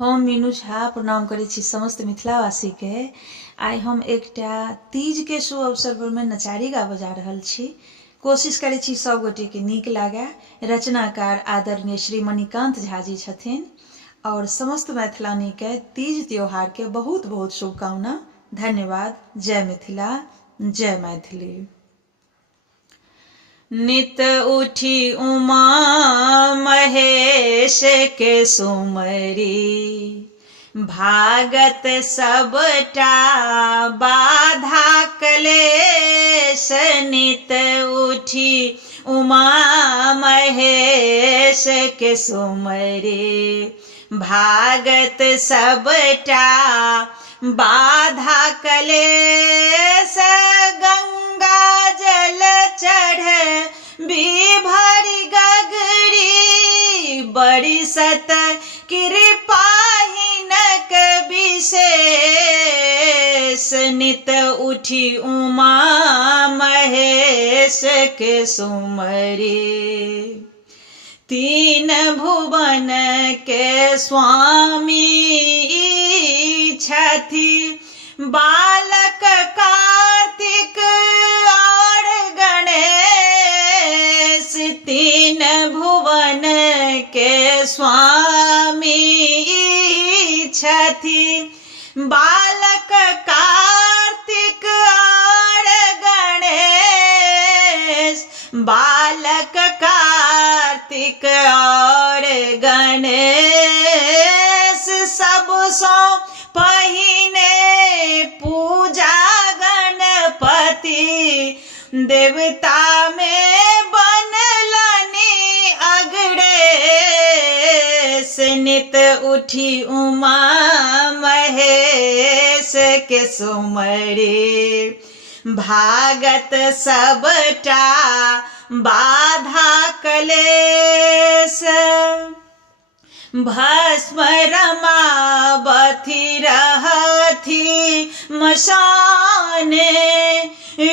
हम मीनू झा प्रणाम करै छी समस्त मिथिलावासी के। आइ हम एकटा तीज के शुभ अवसर पर में नचारी गाबऽ जा रहल छी। कोशिश करै छी सब गोटे के नीक लागे। रचनाकार आदरणीय श्री मणिकांत झा जी छथिन और समस्त मैथिलानी के तीज त्योहार के बहुत बहुत शुभकामना। धन्यवाद। जय मिथिला, जय मैथिली। नित उठी उमा महेश के सुमरी, भागत सबटा बाधा कलेश। नित उठी उमा महेश के सुमरी, भागत सबटा बाधा कलेश। गंगा जल चढ़ बिभरी गगरी, बड़ी सत कृपा हिनक विशेष। नित उठी उमा महेश के सुमरी, तीन भुवन के स्वामी छथि। बालक कार्तिक और गणेश, तीन भुवन के स्वामी छथि। बालक कार्तिक और गणेश, बालक कार्तिक और गणेश। सबसो पहिने पूजा गणपति, देवता में बनलनि अग्रेस। नित उठी उमा महेश के सुमरी, भागत सबटा बाधा कलेश। भस्म रमावथि रहथि मशाने,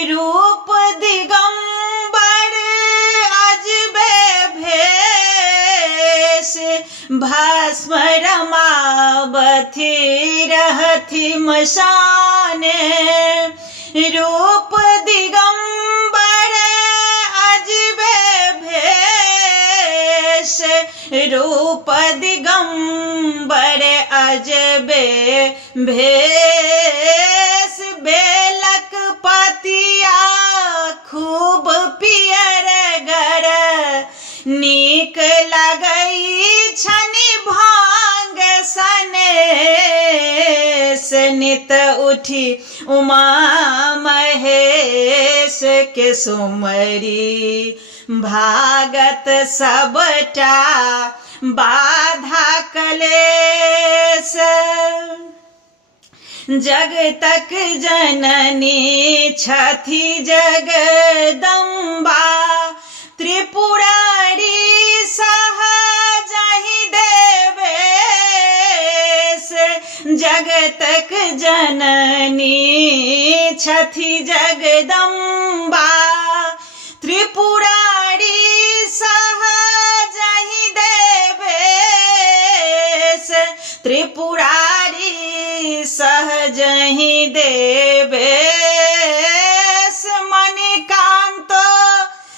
रूप दिगंबर अजबे भेष। भस्म रमावथि रहथि मशाने, रूप दिगंबर अजबे भेष। रूप दिगंबर अजबे भेष। बेलक पतिया खूब पियर गर, नीक लगई छनि भांग सनेस। नित उठी उमा महेश के सुमरी, भागत सबटा बाधा कलेश। जगतक जननी छथि जगदम्बा, त्रिपुरारी सहजहि देवेश। जगतक जननी छथि जगदम्बा, त्रिपुरारी सहजहि देवेश। त्रिपुरारी सहजहि देवेश। मणिकांतो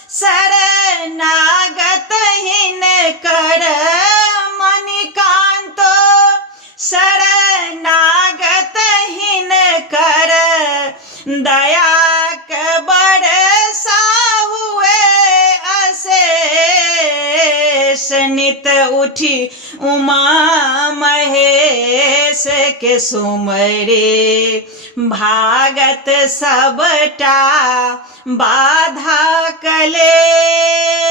शरणागत हिनकर, मणिकांतो शरणागत हिनकर। दया के बरसा हुए अशेष। नित उठी उमा महेश के सुमरी, भागत सबटा बाधा कलेश।